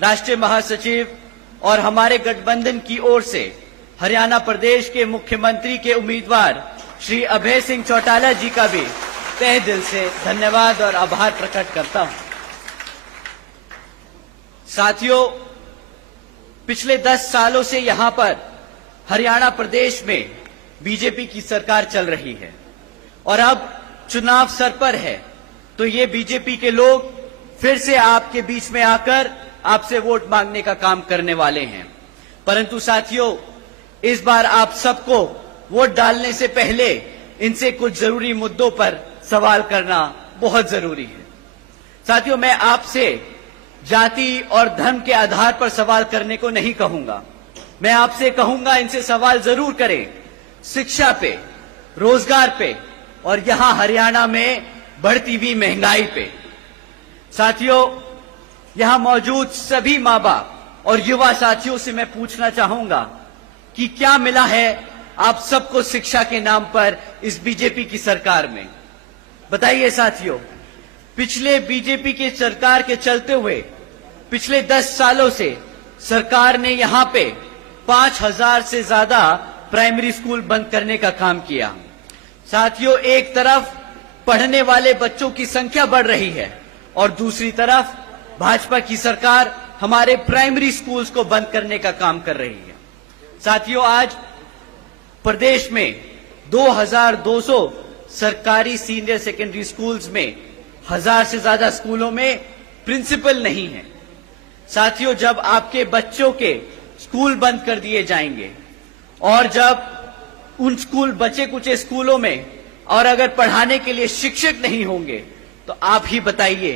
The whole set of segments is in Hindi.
राष्ट्रीय महासचिव और हमारे गठबंधन की ओर से हरियाणा प्रदेश के मुख्यमंत्री के उम्मीदवार श्री अभय सिंह चौटाला जी का भी तहे दिल से धन्यवाद और आभार प्रकट करता हूं। साथियों, पिछले 10 सालों से यहां पर हरियाणा प्रदेश में बीजेपी की सरकार चल रही है और अब चुनाव सर पर है, तो ये बीजेपी के लोग फिर से आपके बीच में आकर आपसे वोट मांगने का काम करने वाले हैं। परंतु साथियों, इस बार आप सबको वोट डालने से पहले इनसे कुछ जरूरी मुद्दों पर सवाल करना बहुत जरूरी है। साथियों, मैं आपसे जाति और धर्म के आधार पर सवाल करने को नहीं कहूंगा। मैं आपसे कहूंगा इनसे सवाल जरूर करें शिक्षा पे, रोजगार पे और यहां हरियाणा में बढ़ती हुई महंगाई पे। साथियों, यहां मौजूद सभी मां बाप और युवा साथियों से मैं पूछना चाहूंगा कि क्या मिला है आप सबको शिक्षा के नाम पर इस बीजेपी की सरकार में? बताइए साथियों, पिछले बीजेपी की सरकार के चलते हुए पिछले 10 सालों से सरकार ने यहां पे 5000 से ज्यादा प्राइमरी स्कूल बंद करने का काम किया। साथियों, एक तरफ पढ़ने वाले बच्चों की संख्या बढ़ रही है और दूसरी तरफ भाजपा की सरकार हमारे प्राइमरी स्कूल्स को बंद करने का काम कर रही है। साथियों, आज प्रदेश में 2200 सरकारी सीनियर सेकेंडरी स्कूल्स में 1000 से ज्यादा स्कूलों में प्रिंसिपल नहीं है। साथियों, जब आपके बच्चों के स्कूल बंद कर दिए जाएंगे और जब उन स्कूल बचे कुचे स्कूलों में और अगर पढ़ाने के लिए शिक्षक नहीं होंगे, तो आप ही बताइए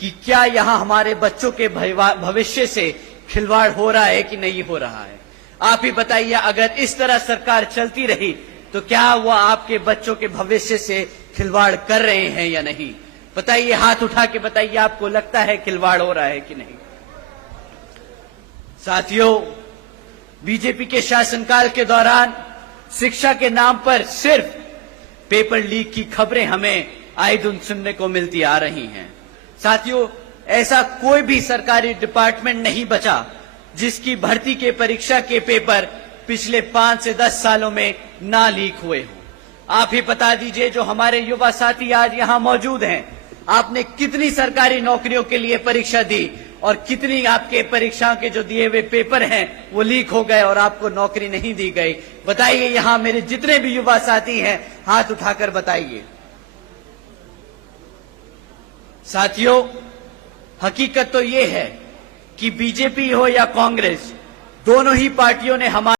कि क्या यहां हमारे बच्चों के भविष्य से खिलवाड़ हो रहा है कि नहीं हो रहा है? आप ही बताइए, अगर इस तरह सरकार चलती रही तो क्या वो आपके बच्चों के भविष्य से खिलवाड़ कर रहे हैं या नहीं? बताइए, हाथ उठा के बताइए, आपको लगता है खिलवाड़ हो रहा है कि नहीं? साथियों, बीजेपी के शासनकाल के दौरान शिक्षा के नाम पर सिर्फ पेपर लीक की खबरें हमें आए दिन सुनने को मिलती आ रही हैं। साथियों, ऐसा कोई भी सरकारी डिपार्टमेंट नहीं बचा जिसकी भर्ती के परीक्षा के पेपर पिछले 5 से 10 सालों में ना लीक हुए हों। आप ही बता दीजिए, जो हमारे युवा साथी आज यहां मौजूद हैं, आपने कितनी सरकारी नौकरियों के लिए परीक्षा दी और कितनी आपके परीक्षाओं के जो दिए हुए पेपर हैं वो लीक हो गए और आपको नौकरी नहीं दी गई? बताइए, यहां मेरे जितने भी युवा साथी हैं, हाथ उठाकर बताइए। साथियों, हकीकत तो ये है कि बीजेपी हो या कांग्रेस, दोनों ही पार्टियों ने हमारे